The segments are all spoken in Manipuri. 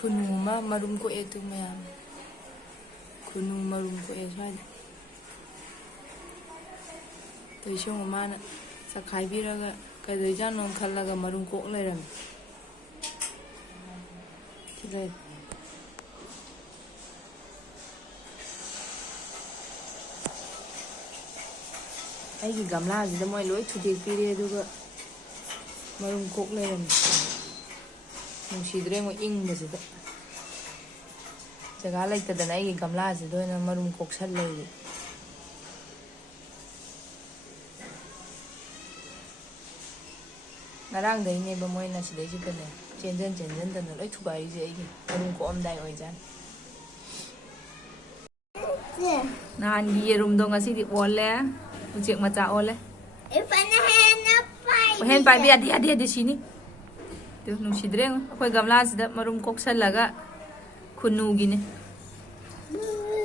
Kunu marum ko ito mayam. Kunu marum ko ito swada. To isong umana sa kaibiraga kada dyan nung kalaga marum ko leram. Tila. Ay gamla sida moy loi thudik pire duga marum ko leram. Nung sidre mo ing basida. Jaga laitadana ay gamla sida na marum ko shatle. Ngarang day ne ba moy na sida si kana chen chen da loi thugai je ai marum ko am dai oi jan. Nan yerum do ngasi di olle uchek macha olle. Hen pai bi adi sini. Tu nung sidre akoi gamla sida marum kok shallaga khunu gi ne.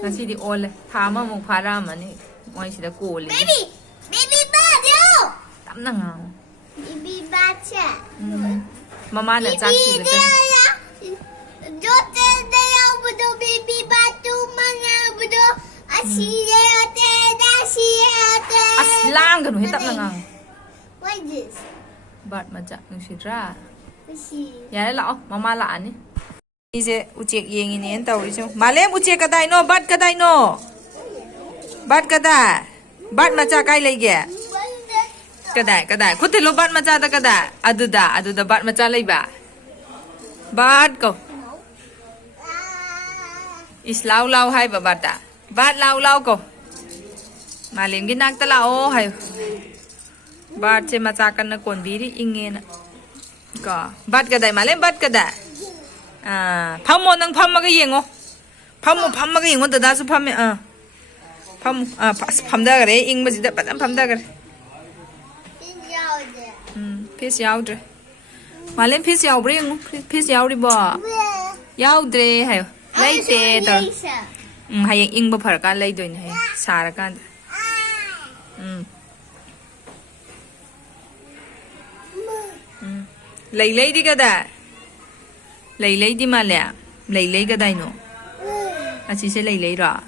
Ngasi di olle thama mong phara mani moi sida ko le. Baby bird yo. Tam na nga. Baby bacha. Mama na chak si da. Jo te de yo budo baby batu mana budo asiye ote da asiye ote. Aslang kan he tam na nga. What is this? Bat macha nung sidra. Ya lao mama la ani. Ise uchek yengi ni enta uri so. Malem uchek kadai no bat kadai no. Bat kadai. Bat macha kai leige. Kadai. Kutte lo bat macha ta kadai. Aduda bat macha leiba. Bat ko. Is lau hai ba bata. Bat lau ko. Malem ginak ta lao hai. Bat che macha kan na kon biri inge na. Ka bat kadai malem bat kadai. Pamo nang pamaga yengo. Pamaga yengo da su pame pamda gare ing ba sida patam pamda gare. Fish yaudre. Malem fish yaudre yengo. Fish yaudre ba. Yaudre hayo. Laite to. Hayang ing ba phar ka lai doin hay. Sara kan. Leigi di kada. Leigi di malaya. Leigi kada ino. Asi se leigi ra.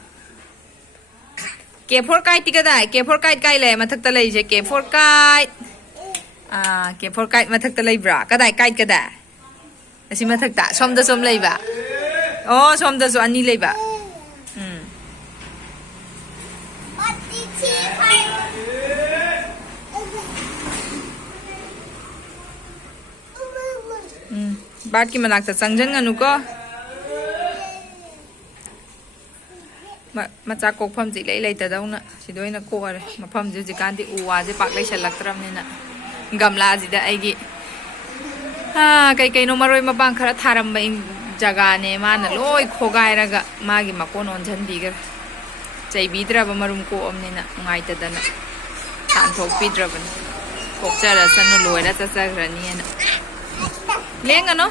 K4 kite di kada. K4 kite kai le mathak ta lei je K4 kite. K4 kite mathak ta lei bra. Kada kite kada. Asi mathak ta som da som lei ba. Oh som da so ani lei ba. Bat ki manak ta changjan nganu ko macha kok pham ji lei ta dauna sidoina ko are mapham ji kan di uwa je pak lei salak tram ne na gamla ji da ai gi kai no maroi ma bang khara tharam ba in jaga ne ma na loi khogai ra ga ma gi makon on jan bi ga chai bi dra ba marum ko om ne na ngai ta da na tan thok pi dra ban kok cha ra san no loi ra cha cha ra ni na lenga no